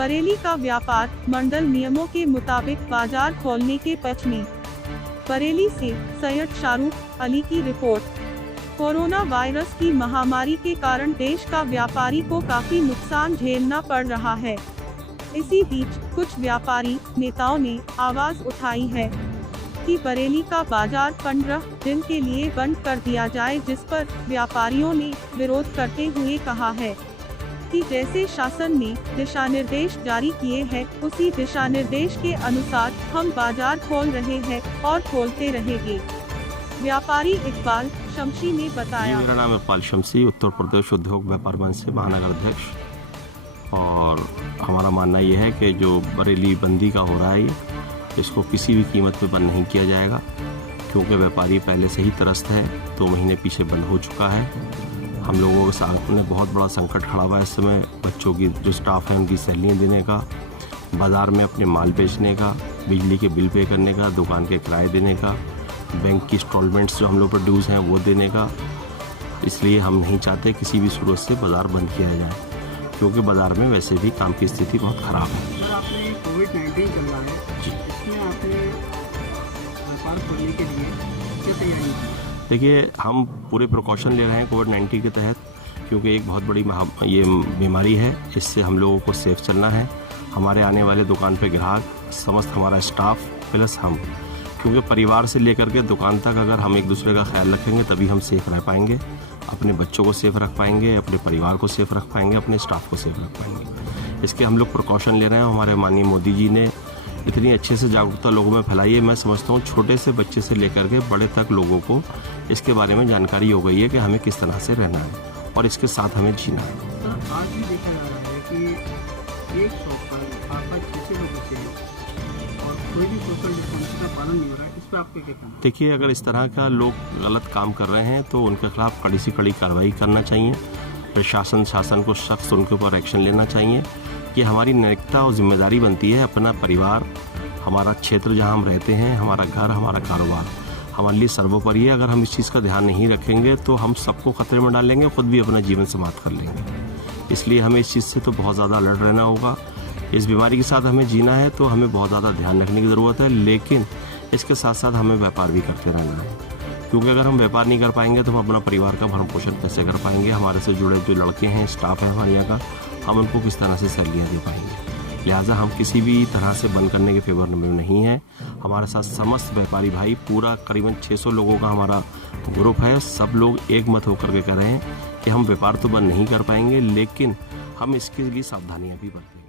बरेली का व्यापार मंडल नियमों के मुताबिक बाजार खोलने के पक्ष में। बरेली से सैयद शाहरुख अली की रिपोर्ट। कोरोना वायरस की महामारी के कारण देश का व्यापारी को काफी नुकसान झेलना पड़ रहा है। इसी बीच कुछ व्यापारी नेताओं ने आवाज उठाई है कि बरेली का बाजार 15 दिन के लिए बंद कर दिया जाए, जिस पर व्यापारियों ने विरोध करते हुए कहा है कि जैसे शासन ने दिशा निर्देश जारी किए हैं, उसी दिशा निर्देश के अनुसार हम बाजार खोल रहे हैं और खोलते रहेंगे। व्यापारी इकबाल शमशी ने बताया। मेरा नाम इकबाल शमशी, उत्तर प्रदेश उद्योग व्यापार मंच से महानगर अध्यक्ष। और हमारा मानना ये है कि जो बरेली बंदी का हो रहा है, इसको किसी भी कीमत पे बंद नहीं किया जाएगा, क्योंकि व्यापारी पहले से ही त्रस्त है। 2 महीने पीछे बंद हो चुका है। हम लोगों के सामने बहुत बड़ा संकट खड़ा हुआ है इस समय। बच्चों की जो स्टाफ है उनकी सैलरियाँ देने का, बाज़ार में अपने माल बेचने का, बिजली के बिल पे करने का, दुकान के किराए देने का, बैंक की इंस्टॉलमेंट्स जो हम लोग पर ड्यूज़ हैं वो देने का। इसलिए हम नहीं चाहते किसी भी सूरत से बाज़ार बंद किया जाए, क्योंकि बाज़ार में वैसे भी काम की स्थिति बहुत ख़राब है। सर, आपने कोविड-19 चल रहा है जी, इसमें आपने व्यापार खोलने के लिए क्या तैयारी की? देखिए, हम पूरे प्रिकॉशन ले रहे हैं कोविड-19 के तहत, क्योंकि एक बहुत बड़ी ये बीमारी है। इससे हम लोगों को सेफ चलना है। हमारे आने वाले दुकान पे ग्राहक, समस्त हमारा स्टाफ प्लस हम, क्योंकि परिवार से लेकर के दुकान तक अगर हम एक दूसरे का ख्याल रखेंगे तभी हम सेफ रह पाएंगे, अपने बच्चों को सेफ रख पाएंगे, अपने परिवार को सेफ रख पाएंगे, अपने स्टाफ को सेफ रख पाएंगे। इसके हम लोग प्रिकॉशन ले रहे हैं। हमारे माननीय मोदी जी ने इतनी अच्छे से जागरूकता लोगों में फैलाई है। मैं समझता हूँ छोटे से बच्चे से लेकर के बड़े तक लोगों को इसके बारे में जानकारी हो गई है कि हमें किस तरह से रहना है और इसके साथ हमें जीना है। सर, आज भी देखा जा रहा है कि एक शॉप पर 5-6 लोग बचे हैं और कोई भी सोशल डिस्टेंस का पालन नहीं हो रहा है। इस पर आपके क्या कहना है? देखिए, अगर इस तरह का लोग गलत काम कर रहे हैं तो उनके खिलाफ कड़ी से कड़ी कार्रवाई करना चाहिए। प्रशासन शासन को सख्त उनके ऊपर एक्शन लेना चाहिए। कि हमारी नैतिकता और जिम्मेदारी बनती है अपना परिवार, हमारा क्षेत्र जहां हम रहते हैं, हमारा घर, हमारा कारोबार हमारे लिए सर्वोपरि है। अगर हम इस चीज़ का ध्यान नहीं रखेंगे तो हम सबको खतरे में डालेंगे, खुद भी अपना जीवन समाप्त कर लेंगे। इसलिए हमें इस चीज़ से तो बहुत ज़्यादा अलर्ट रहना होगा। इस बीमारी के साथ हमें जीना है तो हमें बहुत ज़्यादा ध्यान रखने की ज़रूरत है, लेकिन इसके साथ साथ हमें व्यापार भी करते रहना है, क्योंकि अगर हम व्यापार नहीं कर पाएंगे तो हम अपना परिवार का भरण पोषण कैसे कर पाएंगे। हमारे से जुड़े जो लड़के हैं, स्टाफ है हमारे यहाँ का, हम उनको किस तरह से सैलरियाँ दे पाएंगे। लिहाजा हम किसी भी तरह से बंद करने के फेवर में नहीं है। हमारे साथ समस्त व्यापारी भाई, पूरा करीबन 600 लोगों का हमारा ग्रुप है। सब लोग एक मत होकर के कह रहे हैं कि हम व्यापार तो बंद नहीं कर पाएंगे, लेकिन हम इसके लिए सावधानियाँ भी बरतें।